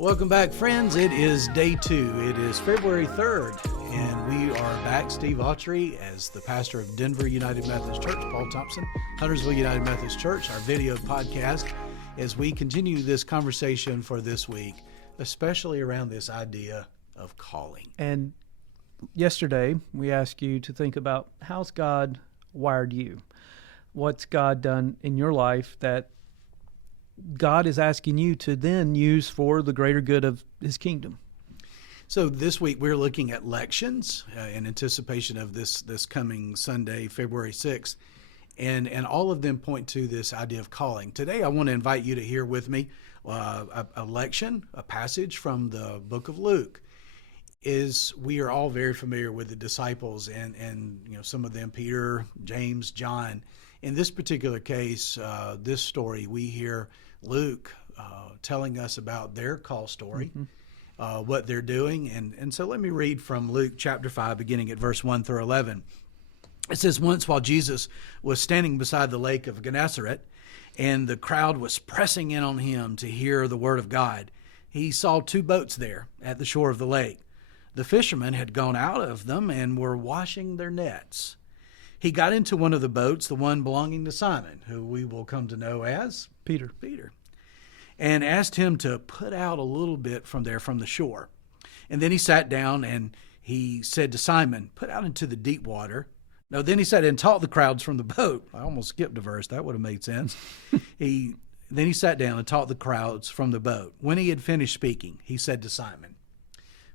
Welcome back, friends. It is day 2. It is February 3rd, and we are back. Steve Autrey as the pastor of Denver United Methodist Church, Paul Thompson, Huntersville United Methodist Church, our video podcast, as we continue this conversation for this week, especially around this idea of calling. And yesterday, we asked you to think about how's God wired you? What's God done in your life that God is asking you to then use for the greater good of his kingdom? So this week we're looking at lections in anticipation of this coming Sunday, February 6th, and all of them point to this idea of calling. Today I want to invite you to hear with me a lection, a passage from the book of Luke. We are all very familiar with the disciples and some of them, Peter, James, John. In this particular case, this story, we hear Luke telling us about their call story, what they're doing. And so let me read from Luke chapter 5, beginning at verse 1 through 11. It says, "Once while Jesus was standing beside the lake of Gennesaret, and the crowd was pressing in on him to hear the word of God, he saw 2 boats there at the shore of the lake. The fishermen had gone out of them and were washing their nets. He got into one of the boats, the one belonging to Simon, who we will come to know as Peter, and asked him to put out a little bit from the shore. And then he sat down and he said to Simon, 'Put out into the deep water.' No, then he sat and taught the crowds from the boat." I almost skipped a verse. That would have made sense. Then he sat down and taught the crowds from the boat. When he had finished speaking, he said to Simon,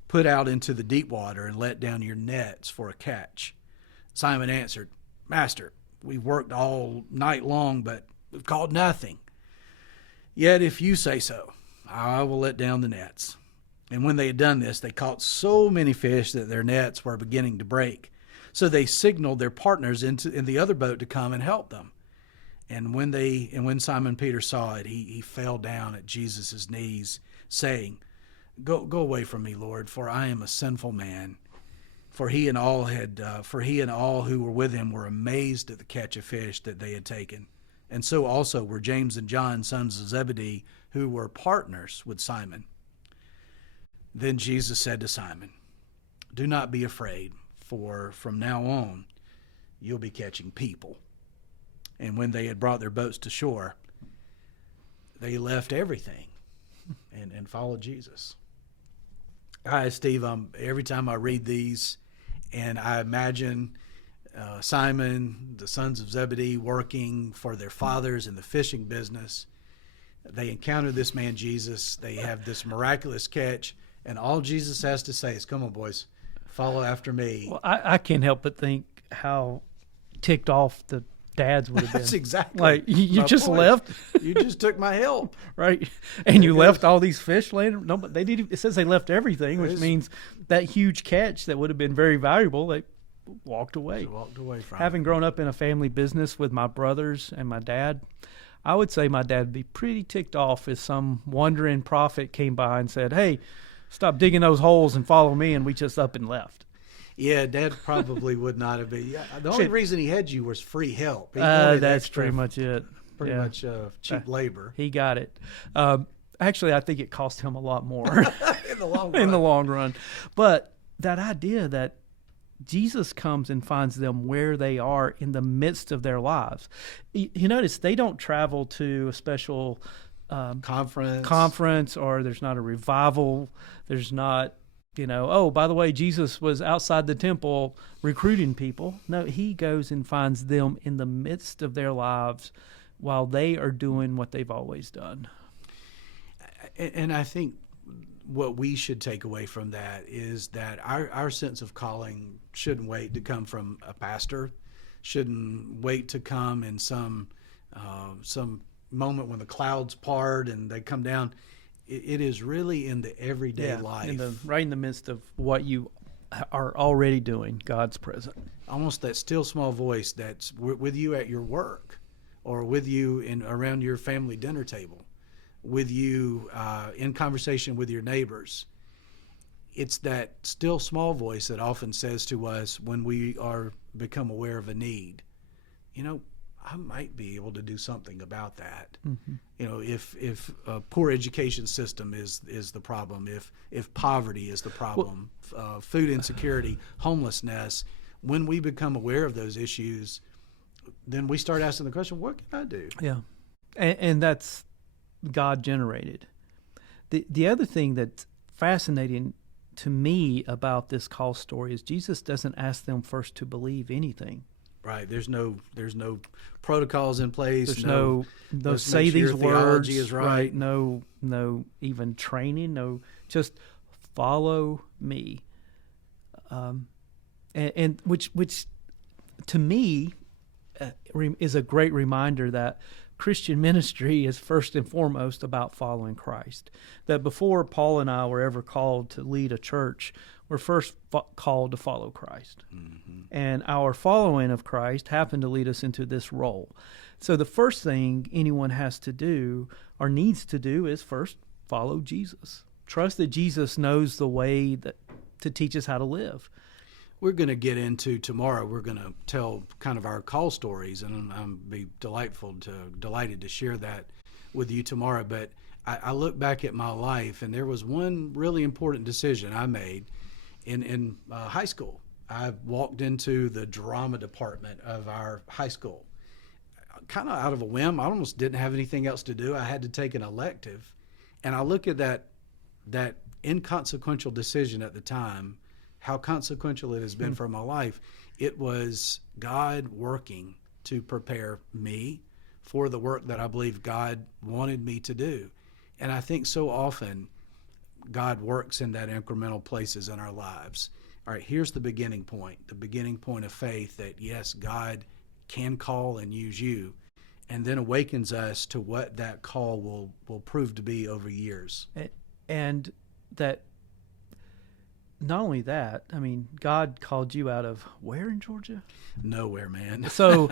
'Put out into the deep water and let down your nets for a catch.' Simon answered, 'Master, we've worked all night long, but we've caught nothing. Yet if you say so, I will let down the nets.' And when they had done this, they caught so many fish that their nets were beginning to break. So they signaled their partners in the other boat to come and help them. And when Simon Peter saw it, he fell down at Jesus' knees, saying, 'Go away from me, Lord, for I am a sinful man.' For he and all who were with him were amazed at the catch of fish that they had taken. And so also were James and John, sons of Zebedee, who were partners with Simon. Then Jesus said to Simon, 'Do not be afraid, for from now on you'll be catching people.' And when they had brought their boats to shore, they left everything and followed Jesus." Hi, Steve. Every time I read these, and I imagine Simon, the sons of Zebedee, working for their fathers in the fishing business. They encounter this man, Jesus. They have this miraculous catch, and all Jesus has to say is, "Come on, boys, follow after me." Well, I can't help but think how ticked off the dads would have been. That's exactly like you my just point. left, You just took my help, right? And you left all these fish laying. No, but they did. It says they left everything, which means that huge catch that would have been very valuable. They walked away. From Having grown up in a family business with my brothers and my dad, I would say my dad would be pretty ticked off if some wandering prophet came by and said, "Hey, stop digging those holes and follow me," and we just up and left. Yeah, Dad probably would not have been. Yeah, the only reason he had you was free help. That's pretty much it. Pretty much cheap labor. He got it. Actually, I think it cost him a lot more in the long run. In the long run. But that idea that Jesus comes and finds them where they are in the midst of their lives. You notice they don't travel to a special conference, or there's not a revival. There's not, oh, by the way, Jesus was outside the temple recruiting people. No, he goes and finds them in the midst of their lives while they are doing what they've always done. And I think what we should take away from that is that our sense of calling shouldn't wait to come from a pastor, shouldn't wait to come in some moment when the clouds part and they come down. It is really in the everyday life. Right in the midst of what you are already doing, God's present. Almost that still small voice that's with you at your work, or with you around your family dinner table, with you in conversation with your neighbors. It's that still small voice that often says to us when we are become aware of a need, I might be able to do something about that. Mm-hmm. You know, if a poor education system is the problem, if poverty is the problem, food insecurity, homelessness, when we become aware of those issues, then we start asking the question, what can I do? Yeah. And that's God generated. The other thing that's fascinating to me about this call story is Jesus doesn't ask them first to believe anything. Right. There's no protocols in place. There's no say these words. Theology is right. No even training. No, just follow me. And which to me is a great reminder that Christian ministry is first and foremost about following Christ. That before Paul and I were ever called to lead a church, we're first called to follow Christ. Mm-hmm. And our following of Christ happened to lead us into this role. So the first thing anyone has to do or needs to do is first follow Jesus. Trust that Jesus knows the way to teach us how to live. We're going to get into tomorrow. We're going to tell kind of our call stories, and I'm be delighted to share that with you tomorrow. But I look back at my life, and there was one really important decision I made in high school. I walked into the drama department of our high school, kind of out of a whim. I almost didn't have anything else to do. I had to take an elective, and I look at that inconsequential decision at the time, how consequential it has been for my life. It was God working to prepare me for the work that I believe God wanted me to do. And I think so often God works in that incremental places in our lives. All right, here's the beginning point of faith that, yes, God can call and use you, and then awakens us to what that call will prove to be over years. And that not only that, I mean, God called you out of where in Georgia? Nowhere, man. So,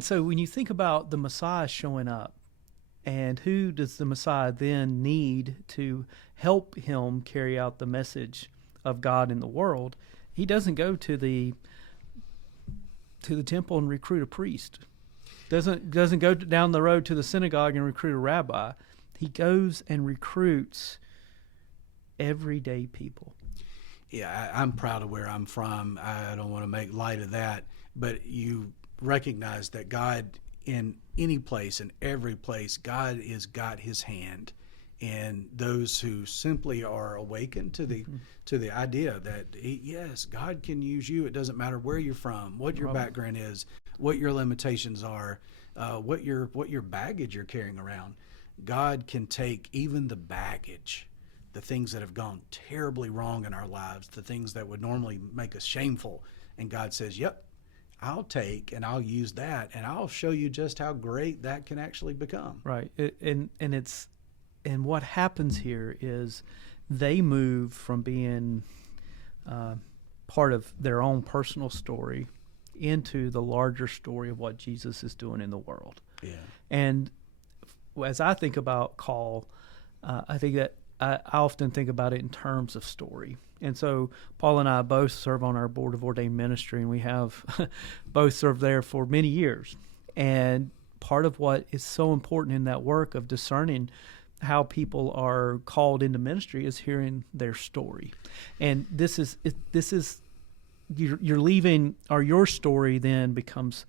so when you think about the Messiah showing up, and who does the Messiah then need to help him carry out the message of God in the world? He doesn't go to the temple and recruit a priest. Doesn't go down the road to the synagogue and recruit a rabbi. He goes and recruits everyday people. Yeah, I'm proud of where I'm from. I don't want to make light of that, but you recognize that God, in any place, in every place, God has got his hand in those who simply are awakened to the idea that, yes, God can use you. It doesn't matter where you're from, what your background is, what your limitations are, what your baggage you're carrying around. God can take even the baggage, the things that have gone terribly wrong in our lives, the things that would normally make us shameful. And God says, yep, I'll take and I'll use that, and I'll show you just how great that can actually become. Right. And what happens here is they move from being part of their own personal story into the larger story of what Jesus is doing in the world. Yeah. And as I think about call, I think that I often think about it in terms of story. And so Paul and I both serve on our Board of Ordained Ministry, and we have both served there for many years. And part of what is so important in that work of discerning how people are called into ministry is hearing their story. And this is you're leaving, or your story then becomes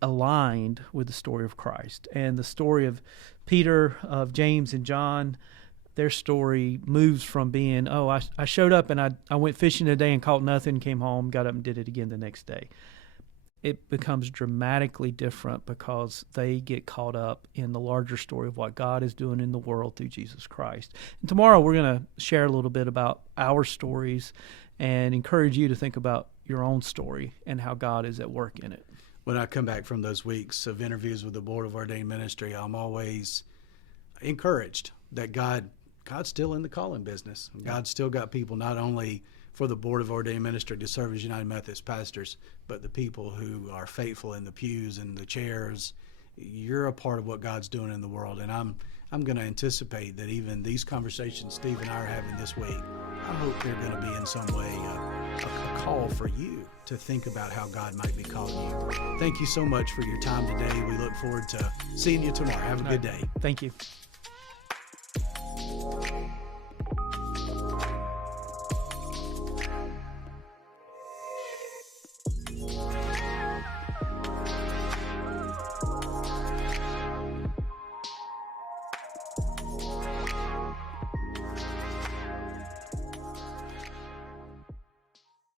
aligned with the story of Christ. And the story of Peter, of James and John, their story moves from being, I showed up and I went fishing today and caught nothing, came home, got up and did it again the next day. It becomes dramatically different because they get caught up in the larger story of what God is doing in the world through Jesus Christ. And tomorrow we're going to share a little bit about our stories and encourage you to think about your own story and how God is at work in it. When I come back from those weeks of interviews with the Board of Ordained Ministry, I'm always encouraged that God's still in the calling business. God's still got people not only for the Board of Ordained Ministry to serve as United Methodist pastors, but the people who are faithful in the pews and the chairs. You're a part of what God's doing in the world, and I'm going to anticipate that even these conversations Steve and I are having this week, I hope they're going to be in some way a call for you to think about how God might be calling you. thank you so much for your time today. We look forward to seeing you tomorrow. Have a good day. Thank you.